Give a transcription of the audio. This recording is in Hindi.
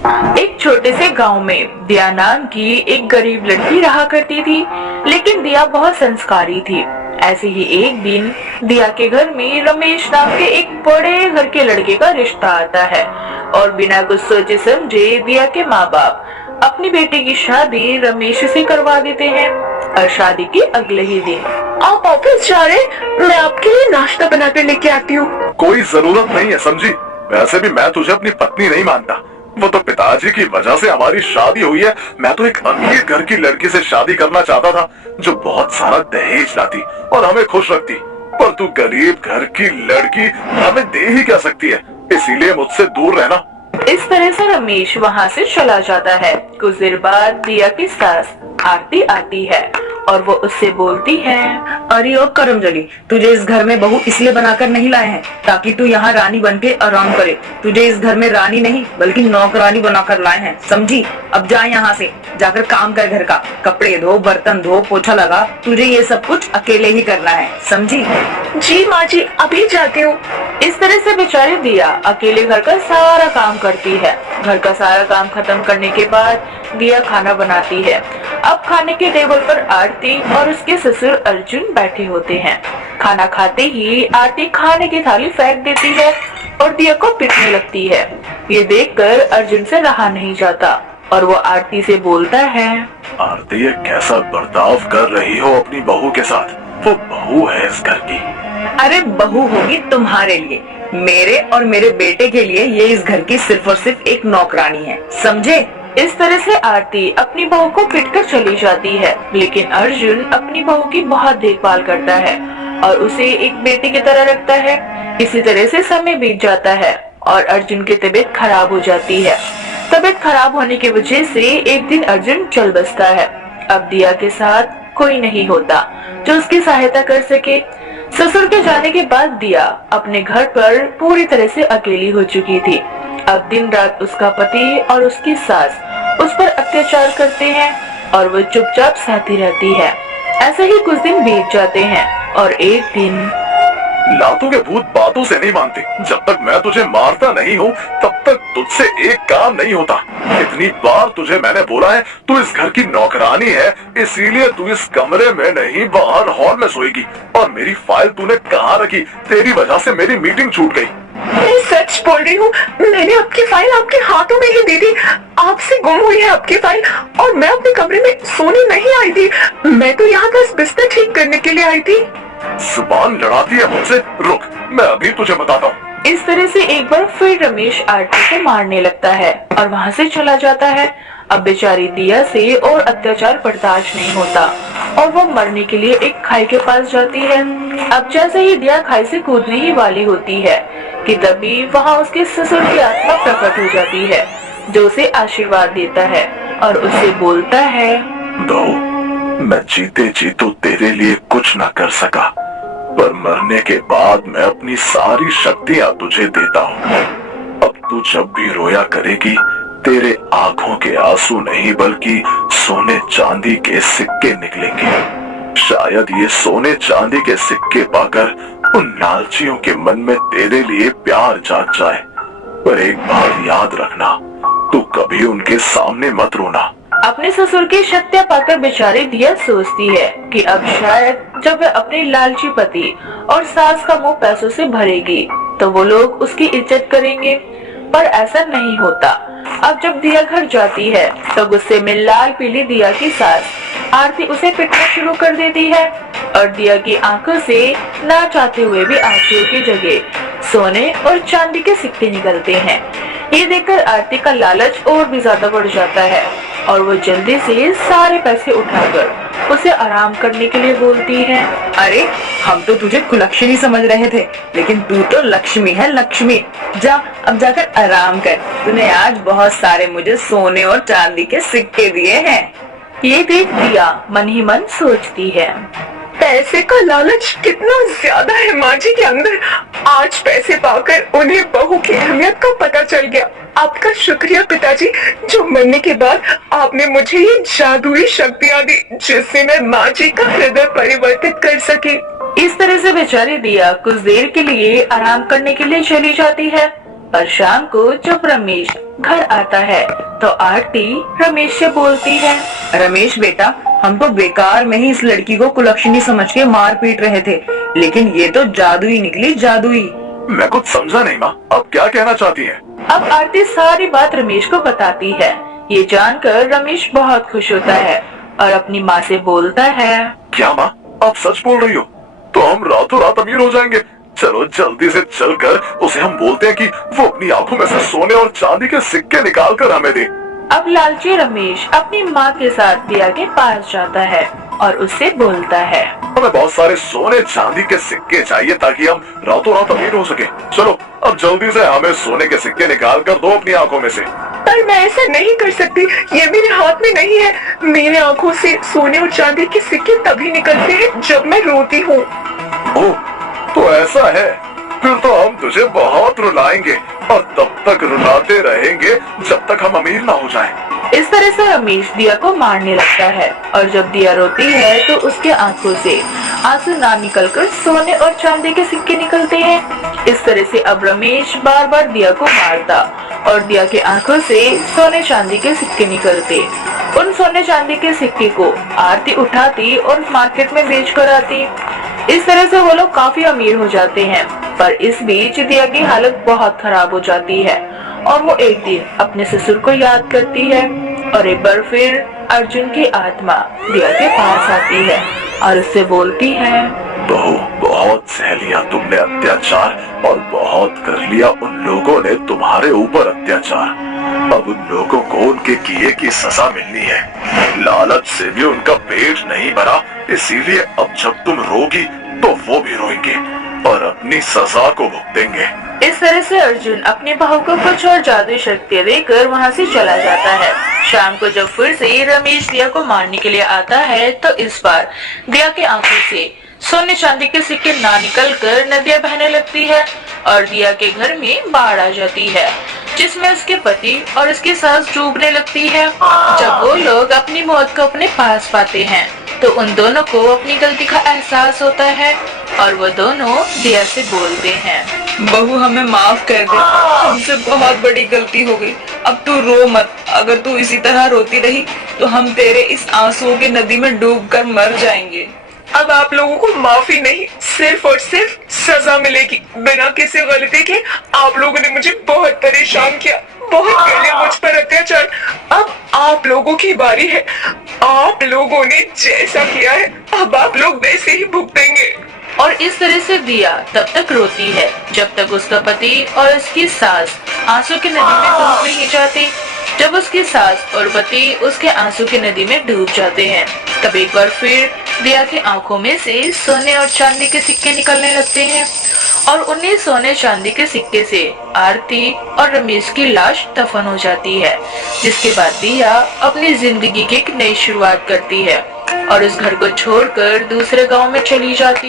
एक छोटे से गांव में दिया नाम की एक गरीब लड़की रहा करती थी, लेकिन दिया बहुत संस्कारी थी। ऐसे ही एक दिन दिया के घर में रमेश नाम के एक बड़े घर के लड़के का रिश्ता आता है और बिना कुछ सोचे समझे दिया के माँ बाप अपनी बेटी की शादी रमेश से करवा देते हैं। और शादी के अगले ही दिन, आप ऑफिस जा रहे, मैं आपके लिए नाश्ता बना कर लेके आती हूँ। कोई जरूरत नहीं है समझी, वैसे भी मैं तुझे अपनी पत्नी नहीं मानता। वो तो पिताजी की वजह से हमारी शादी हुई है। मैं तो एक अमीर घर की लड़की से शादी करना चाहता था जो बहुत सारा दहेज लाती और हमें खुश रखती, पर तू गरीब घर की लड़की हमें दे ही क्या सकती है, इसीलिए मुझसे दूर रहना। इस तरह से रमेश वहाँ से चला जाता है। कुछ देर बाद दिया की सास आरती आती है और वो उससे बोलती है, अरे ओ करमजली, तुझे इस घर में बहू इसलिए बनाकर नहीं लाए हैं ताकि तू यहाँ रानी बनके आराम करे। तुझे इस घर में रानी नहीं बल्कि नौकरानी बनाकर लाए हैं, समझी? अब जा यहाँ से, जाकर काम कर घर का, कपड़े धो, बर्तन धो, पोछा लगा। तुझे ये सब कुछ अकेले ही करना है, समझी? जी माँ जी, अभी जाती हूँ। इस तरह से बेचारी दिया अकेले घर का सारा काम करती है। घर का सारा काम खत्म करने के बाद दिया खाना बनाती है। अब खाने के टेबल पर आरती और उसके ससुर अर्जुन बैठे होते हैं। खाना खाते ही आरती खाने की थाली फेंक देती है और दिया को पीटने लगती है। ये देखकर अर्जुन से रहा नहीं जाता और वो आरती से बोलता है, आरती, ये कैसा बर्ताव कर रही हो अपनी बहू के साथ? वो बहू है इस घर की। अरे बहू होगी तुम्हारे लिए, मेरे और मेरे बेटे के लिए ये इस घर की सिर्फ और सिर्फ एक नौकरानी है, समझे? इस तरह से आरती अपनी बहू को पीटकर चली जाती है, लेकिन अर्जुन अपनी बहू की बहुत देखभाल करता है और उसे एक बेटे की तरह रखता है। इसी तरह से समय बीत जाता है और अर्जुन की तबीयत खराब हो जाती है। तबीयत खराब होने की वजह से एक दिन अर्जुन चल बसता है। अब दिया के साथ कोई नहीं होता जो उसकी सहायता कर सके। ससुर के जाने के बाद दिया अपने घर पर पूरी तरह से अकेली हो चुकी थी। अब दिन रात उसका पति और उसकी सास उस पर अत्याचार करते हैं और वो चुपचाप सहती रहती है। ऐसे ही कुछ दिन बीत जाते हैं और एक दिन, लातों के भूत बातों से नहीं मानते। जब तक मैं तुझे मारता नहीं हूँ तब तक तुझसे एक काम नहीं होता। इतनी बार तुझे मैंने बोला है तू इस घर की नौकरानी है, इसीलिए तू इस कमरे में नहीं बाहर हॉल में सोएगी। और मेरी फाइल तूने कहाँ रखी? तेरी वजह से मेरी मीटिंग छूट गई। मैं सच बोल रही हूँ, मैंने आपकी फाइल आपके हाथों में ही दी थी। आपसे गुम हुई है आपकी फाइल और मैं अपने कमरे में सोने नहीं आई थी। मैं तो यहाँ बस बिस्तर ठीक करने के लिए आई थी। जुबान लड़ाती है मुझसे, रुक मैं अभी तुझे बताता हूँ। इस तरह से एक बार फिर रमेश आरती को मारने लगता है और वहाँ से चला जाता है। अब बेचारी दिया से और अत्याचार बर्दाश्त नहीं होता और वो मरने के लिए एक खाई के पास जाती है। अब जैसे ही दिया खाई से कूदने ही वाली होती है कि तभी वहाँ उसके ससुर की आत्मा प्रकट हो जाती है जो उसे आशीर्वाद देता है और उससे बोलता है, बहू, मैं जीते जी तो तेरे लिए कुछ ना कर सका, पर मरने के बाद मैं अपनी सारी शक्तियाँ तुझे देता हूँ। अब तू जब भी रोया करेगी तेरे आंखों के आंसू नहीं बल्कि सोने चांदी के सिक्के निकलेंगे। शायद ये सोने चांदी के सिक्के पाकर उन लालचियों के मन में तेरे लिए प्यार जाग जाए, पर एक बात याद रखना, तू कभी उनके सामने मत रोना। अपने ससुर की शक्तियाँ पाकर बेचारी दिया सोचती है कि अब शायद जब वह अपने लालची पति और सास का मुंह पैसों से भरेगी तो वो लोग उसकी इज्जत करेंगे, पर ऐसा नहीं होता। अब जब दिया घर जाती है तो गुस्से में लाल पीली दिया की सास आरती उसे पीटना शुरू कर देती है और दिया की आंखों से ना चाहते हुए भी आंसुओं की जगह सोने और चांदी के सिक्के निकलते हैं। ये देखकर आरती का लालच और भी ज्यादा बढ़ जाता है और वो जल्दी से सारे पैसे उठाकर उसे आराम करने के लिए बोलती है, अरे हम तो तुझे कुलक्षणी समझ रहे थे, लेकिन तू तो लक्ष्मी है, लक्ष्मी। जा अब जाकर आराम कर, तूने आज बहुत सारे मुझे सोने और चांदी के सिक्के दिए हैं। ये देख दिया मन ही मन सोचती है, पैसे का लालच कितना ज्यादा है माँ जी के अंदर। आज पैसे पाकर उन्हें बहू की अहमियत का पता चल गया। आपका शुक्रिया पिताजी, जो मरने के बाद आपने मुझे ये जादुई शक्तियाँ दी जिससे मैं माँ जी का हृदय परिवर्तित कर सकी। इस तरह से बेचारी दिया कुछ देर के लिए आराम करने के लिए चली जाती है और शाम को जब रमेश घर आता है तो आरती रमेश से बोलती है, रमेश बेटा, हम तो बेकार में ही इस लड़की को कुलक्षणी समझ के मार पीट रहे थे, लेकिन ये तो जादुई निकली, जादुई। मैं कुछ समझा नहीं माँ, अब क्या कहना चाहती है? अब आरती सारी बात रमेश को बताती है। ये जानकर रमेश बहुत खुश होता है और अपनी माँ से बोलता है, क्या माँ, आप सच बोल रही हो? तो हम रातों रात अमीर हो जाएंगे। चलो जल्दी से चलकर उसे हम बोलते हैं कि वो अपनी आंखों में से सोने और चांदी के सिक्के निकाल कर हमें दे। अब लालची रमेश अपनी माँ के साथ दिया के पास जाता है और उससे बोलता है, हमें बहुत सारे सोने चांदी के सिक्के चाहिए ताकि हम रातों रात अमीर हो सके। चलो अब जल्दी से हमें सोने के सिक्के निकाल कर दो अपनी आंखों में से। पर मैं ऐसा नहीं कर सकती, ये मेरे हाथ में नहीं है। मेरे आंखों से सोने और चांदी के सिक्के तभी निकलते हैं जब मैं रोती हूँ। ओह, तो ऐसा है? फिर तो हम तुझे बहुत रुलाएंगे और तब तक रुलाते रहेंगे जब तक हम अमीर ना हो जाएं। इस तरह से रमेश दिया को मारने लगता है और जब दिया रोती है तो उसके आंखों से आंसू ना निकलकर सोने और चांदी के सिक्के निकलते हैं। इस तरह से अब रमेश बार बार दिया को मारता और दिया के आंखों से सोने चांदी के सिक्के निकलते। उन सोने चांदी के सिक्के को आरती उठाती और मार्केट में बेच कर आती। इस तरह से वो लोग काफी अमीर हो जाते हैं। पर इस बीच दिया की हालत बहुत खराब हो जाती है और वो एक दिन अपने ससुर को याद करती है और एक बार फिर अर्जुन की आत्मा दिया के पास आती है और उससे बोलती है, बहू, बहुत सह लिया तुमने अत्याचार और बहुत कर लिया उन लोगों ने तुम्हारे ऊपर अत्याचार। अब उन लोगों को उनके किए की सजा मिलनी है। लालच से भी उनका पेट नहीं भरा, इसीलिए अब जब तुम रोगी तो वो भी रोएंगे और अपनी सजा को भुगतेंगे। इस तरह से अर्जुन अपनी बहू को कुछ और जादुई शक्तियाँ देकर वहाँ से चला जाता है। शाम को जब फिर से रमेश दिया को मारने के लिए आता है तो इस बार दिया की आंखों से सोने चांदी के सिक्के ना निकलकर नदियाँ बहने लगती है और दिया के घर में बाढ़ आ जाती है, जिसमें उसके पति और उसकी सास डूबने लगती है। जब वो लोग अपनी मौत को अपने पास पाते हैं तो उन दोनों को अपनी गलती का एहसास होता है और वो दोनों दिया से बोलते हैं, बहू, हमें माफ कर दे, हमसे बहुत बड़ी गलती हो गई। अब तू रो मत, अगर तू इसी तरह रोती रही तो हम तेरे इस आंसुओं की नदी में डूबकर मर जाएंगे। अब आप लोगों को माफी नहीं, सिर्फ और सिर्फ सजा मिलेगी। बिना किसी गलती के आप लोगों ने मुझे बहुत परेशान किया, बहुत कर मुझ पर अत्याचार। अब आप लोगों की बारी है। आप लोगों ने जैसा किया है अब आप लोग वैसे ही भुगतेंगे। और इस तरह से दिया तब तक रोती है जब तक उसका पति और उसकी सास आंसू की नदी में डूब नहीं जाते। जब उसकी सास और पति उसके आंसू की नदी में डूब जाते हैं तब एक बार फिर दिया की आंखों में से सोने और चांदी के सिक्के निकलने लगते हैं और उन्हीं सोने चांदी के सिक्के से आरती और रमेश की लाश दफन हो जाती है। जिसके बाद दिया अपनी जिंदगी की एक नई शुरुआत करती है और उस घर को छोड़कर दूसरे गांव में चली जाती।